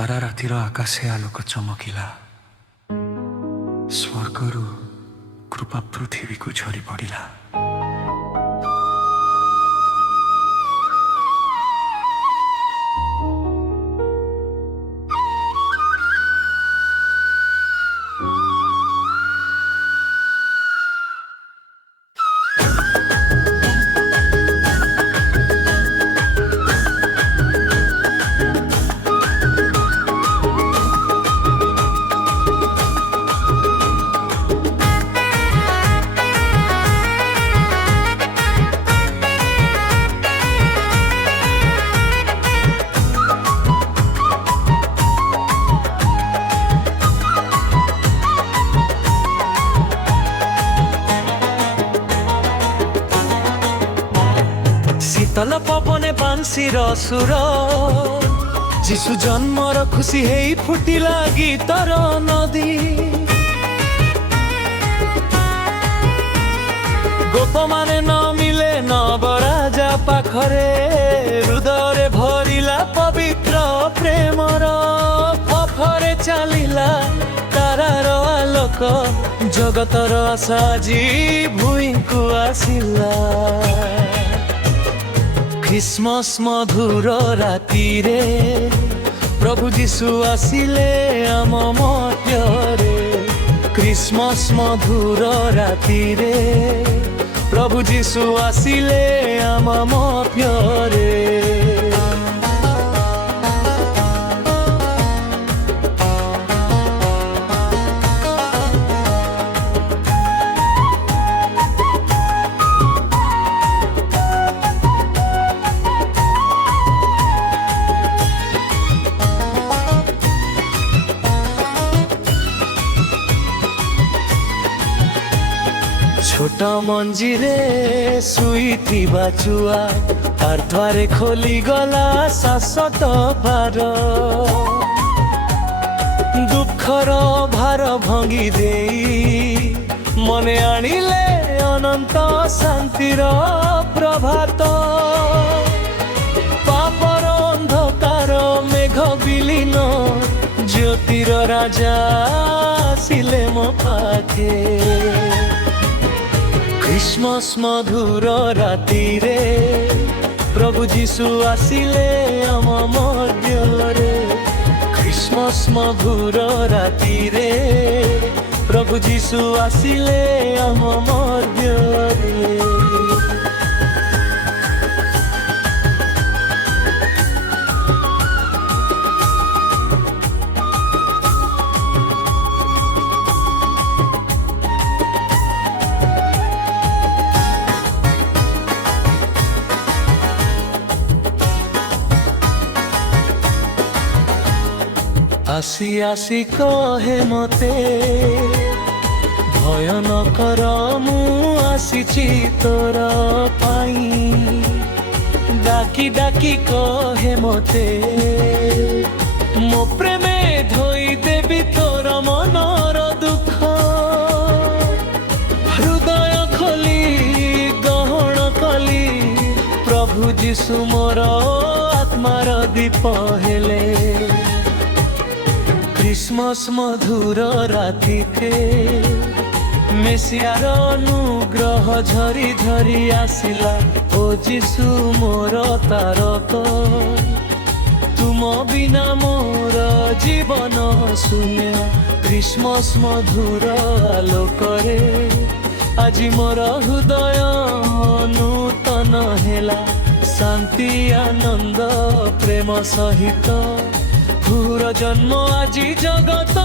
तारा रातिर आकाशे आलोक चमकिला स्वर्गरु कृपा पृथ्वीको झरी पडिला। शीतल पवने बांसीर सुर जीशु जन्मर खुशी हेई फुटिला गीतर नदी। गोप माने न मिले नवराजा पाखरे हृदय भरिला पवित्र प्रेमर पथरे चलिला तारार आलोक जगतर आशा जी भूई को आसिला। क्रिसमस मधुर रातिरे प्रभु जीशु आसिले आम मध्यरे। क्रिसमस मधुर रातिरे प्रभु जीशु आसिले आम मध्यरे। छोट मंजीरे शुईथिबा छुआ तार द्वारे खोली गला शाश्वत भार। दुखर भार भंगी देई मने आनिले अनंत शांतिर प्रभात। पापर अंधकार मेघ विलीन ज्योतिर राजा आसिले मो पाखे। क्रिसमस मधुर रातिरे प्रभु जीशु आसिले आम मध्यरे। क्रिसमस मधुर रातिरे प्रभु जीशु आसिले आम मध्यरे। आसी आसी कहे मते भय न कर मु आसीची तोर पाई। डाकी डाकी कहे मते मो प्रेमे धोई देवी तोर मनर दुख। हृदय खोली गहन कली प्रभु जीशु मोर आत्मार दीप हेले। क्रिसमस मधुर रातिके मेसियार अनुग्रह झरी झरी आसिला। ओ जीशु मोर तारक तुम बिना मोर जीवन शून्य। क्रिसमस मधुर आलोकरे आज मोर हृदय नूतन हेला। शांति आनंद प्रेम सहित भूर जन्म আজি जगत।